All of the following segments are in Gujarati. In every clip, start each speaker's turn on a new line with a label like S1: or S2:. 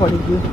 S1: What?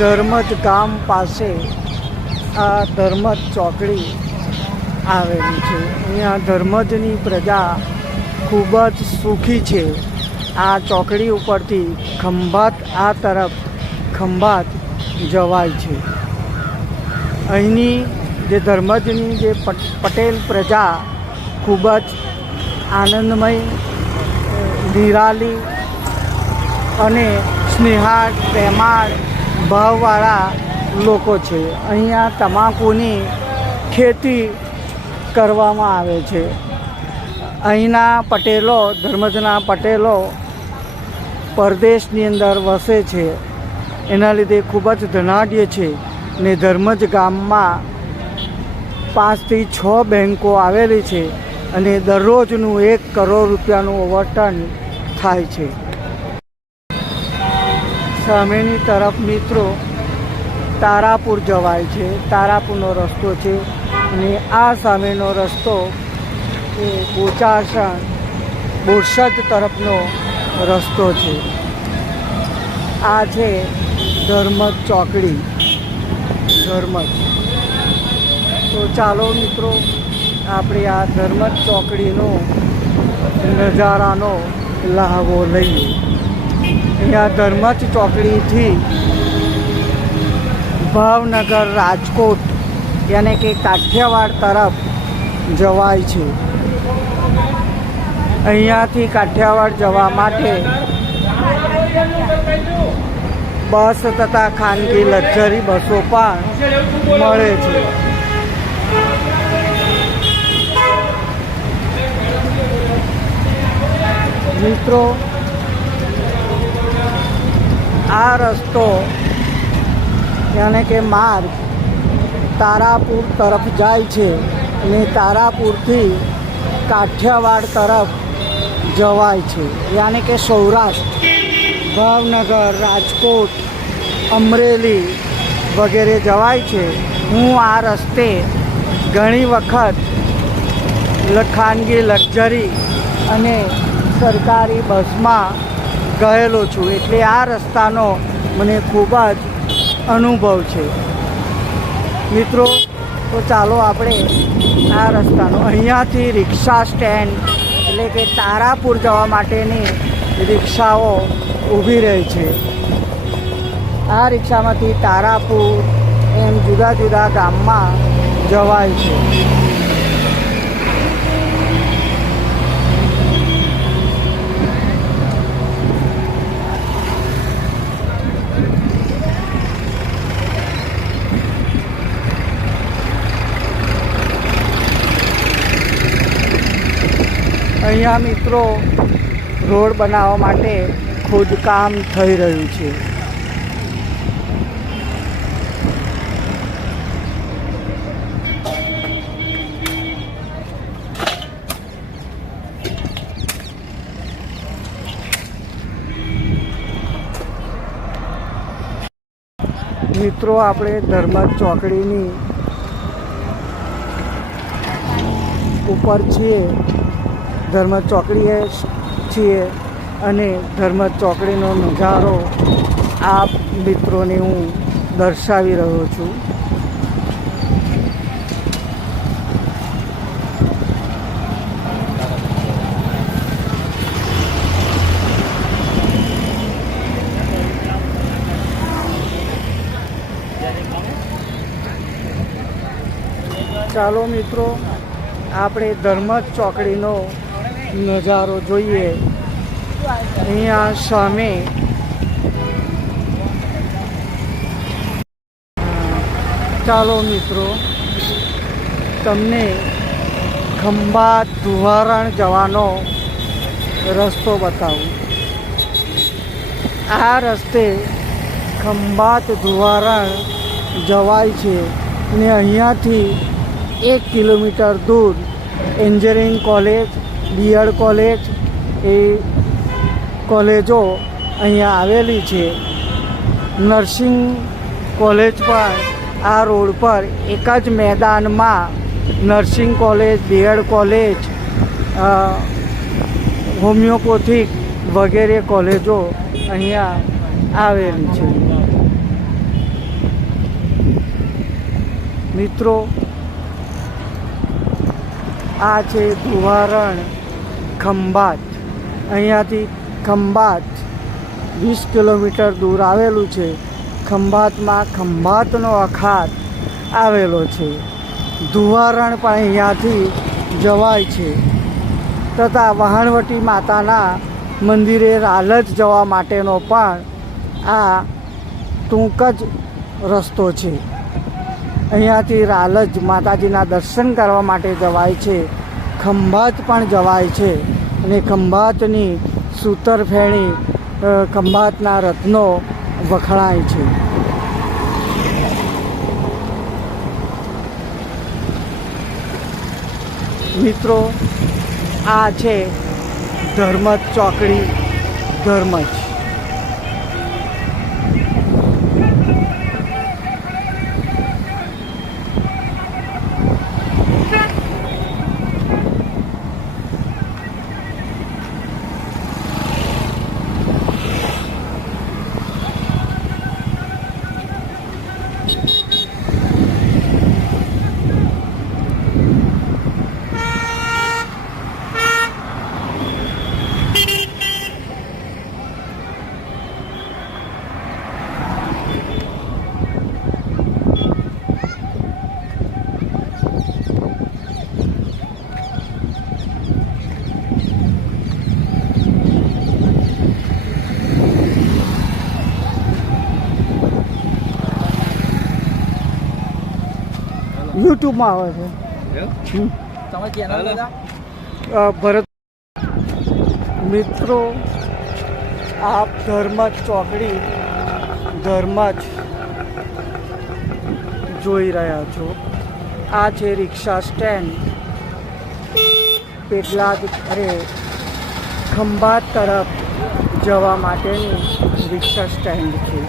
S1: ધર્મજ ગામ પાસે આ ધર્મજ ચોકડી આવેલી છે. અહીંયા ધર્મજની પ્રજા ખૂબ જ સુખી છે. આ ચોકડી ઉપરથી ખંભાત, આ તરફ ખંભાત જવાય છે. અહીંની જે ધર્મજની જે પટેલ પ્રજા ખૂબ જ આનંદમય, નિરાલી અને સ્નેહાળ, પ્રેમાળ ભાવવાળા લોકો છે. અહીંયા તમાકુની ખેતી કરવામાં આવે છે. અહીંના પટેલો, ધર્મજના પટેલો પરદેશની અંદર વસે છે. એના લીધે ખૂબ જ ધનાઢ્ય છે ને ધર્મજ ગામમાં પાંચથી છ બેન્કો આવેલી છે અને દરરોજનું એક કરોડ રૂપિયાનું ઓવરટર્ન થાય છે. સામેની તરફ મિત્રો તારાપુર જવાય છે. તારાપુરનો રસ્તો છે અને આ સામેનો રસ્તો એ બોચાસણ બોરસદ તરફનો રસ્તો છે. આ છે ધર્મજ ચોકડી. ધર્મજ તો ચાલો મિત્રો, આપણે આ ધર્મજ ચોકડીનો નજારાનો લહાવો લઈએ. અહીંયા ધર્મજ ચોકડીથી ભાવનગર, રાજકોટ, યાને કે કાઠિયાવાડ તરફ જવાય છે. અહીંયાથી કાઠિયાવાડ જવા માટે બસ તથા ખાનગી લક્ઝરી બસો પણ મળે છે. મિત્રો આ રસ્તો યાને કે માર્ગ તારાપુર તરફ જાય છે અને તારાપુરથી કાઠિયાવાડ તરફ જવાય છે. યાને કે સૌરાષ્ટ્ર, ભાવનગર, રાજકોટ, અમરેલી વગેરે જવાય છે. હું આ રસ્તે ઘણી વખત ખાનગી લક્ઝરી અને સરકારી બસમાં ગયેલો છું એટલે આ રસ્તાનો મને ખૂબ જ અનુભવ છે. મિત્રો, તો ચાલો આપણે આ રસ્તાનો અહીંયાથી રિક્ષા સ્ટેન્ડ એટલે કે તારાપુર જવા માટેની રિક્ષાઓ ઊભી રહી છે. આ રિક્ષામાંથી તારાપુર એમ જુદા જુદા ગામમાં જવાય છે. અહીંયા મિત્રો રોડ બનાવવા માટે ખોદકામ થઈ રહ્યું છે. મિત્રો, આપણે ધર્મ ચોકડીની ઉપર છીએ. ધર્મજ ચોકડીએ છીએ અને ધર્મ ચોકડીનો નજારો આપ મિત્રોને હું દર્શાવી રહ્યો છું. ચાલો મિત્રો, આપણે ધર્મ ચોકડીનો નજારો જોઈએ. અહીંયા સામે ચાલો મિત્રો, તમને ખંભાત ધુવારણ જવાનો રસ્તો બતાવું. આ રસ્તે ખંભાત ધુવારણ જવાય છે ને અહીંયાથી એક કિલોમીટર દૂર એન્જિનિયરિંગ કોલેજ બીએડ કોલેજ એ કોલેજો અહીંયા આવેલી છે. નર્સિંગ કોલેજ પણ આ રોડ પર એક જ મેદાનમાં nursing college BEd college homeopathic વગેરે કોલેજો અહીંયા આવેલી છે. મિત્રો, આ છે ધુવારણ ખંભાત. અહીંયાથી ખંભાત વીસ કિલોમીટર દૂર આવેલું છે. ખંભાતમાં ખંભાતનો અખાત આવેલો છે. ધુવારણ પણ અહીંયાથી જવાય છે. તથા વહાણવટી માતાના મંદિરે રાલજ જવા માટેનો પણ આ ટૂંક જ રસ્તો છે. અહીંયાથી રાલજ માતાજીના દર્શન કરવા માટે જવાય છે. ખંભાત પણ જવાય છે અને ખંભાતની સૂતરફેણી ખંભાતના રત્નો વખણાય છે. મિત્રો, આ છે ધર્મજ ચોકડી ધર્મજ યુટ્યુબમાં આવે છે.
S2: તમે ચેનલ
S1: ભરત મિત્રો આપ ધર્મજ ચોકડી ધર્મજ જોઈ રહ્યા છો. આ છે રિક્ષા સ્ટેન્ડ. પેટલાદ ઘરે ખંભાત તરફ જવા માટેની રિક્ષા સ્ટેન્ડ છે.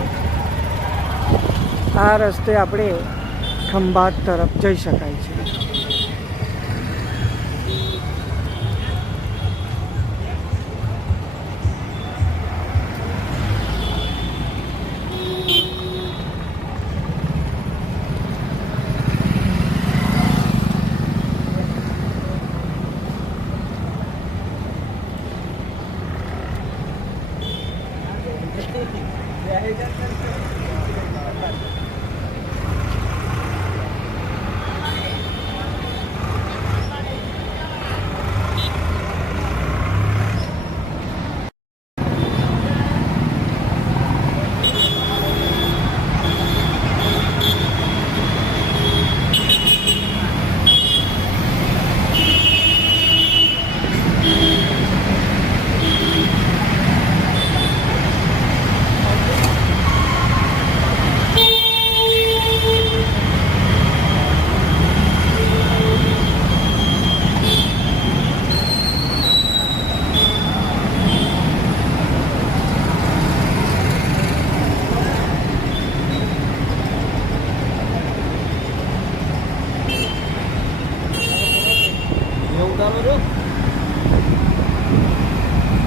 S1: આ રસ્તે આપણે ખંભાત તરફ જઈ શકાય છે.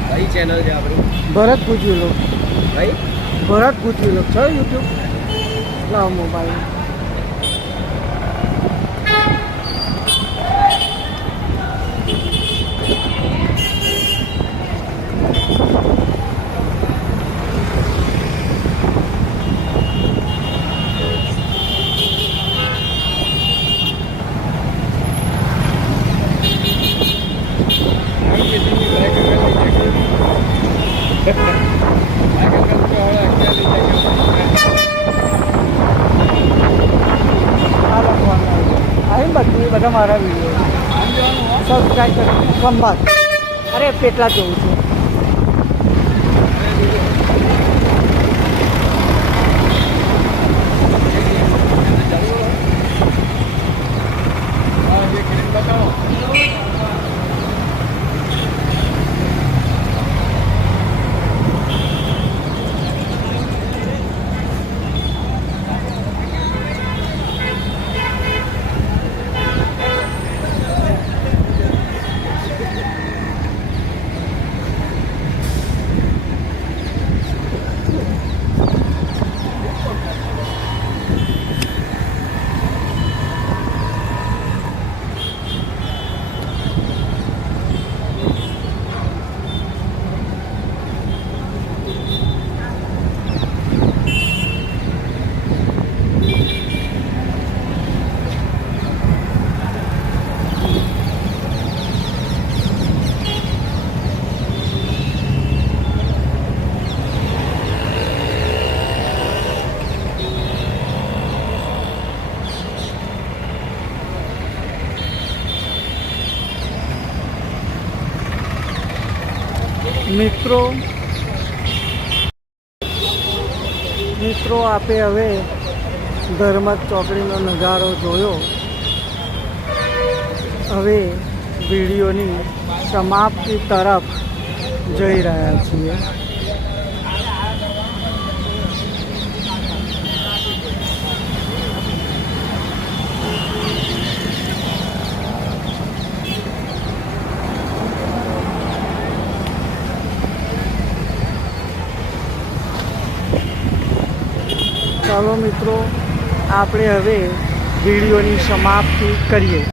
S2: કઈ ચેનલ છે આપણી
S1: ભરત પૂછ્યું લો
S2: કઈ?
S1: ભરત પૂછ્યું લો છે યુટ્યુબ? લાવ મોબાઈલ આ લખવાનું આવી બધું એ બધા મારા વીડિયો અરે પેટલા ખંભાત મિત્રો આપે હવે ધર્મદ ચોકડીનો નજારો જોયો. હવે વિડીયોની સમાપ્તિ તરફ જઈ રહ્યા છીએ ચાલો મિત્રો આપણે હવે વિડીયોની સમાપ્તિ કરીએ.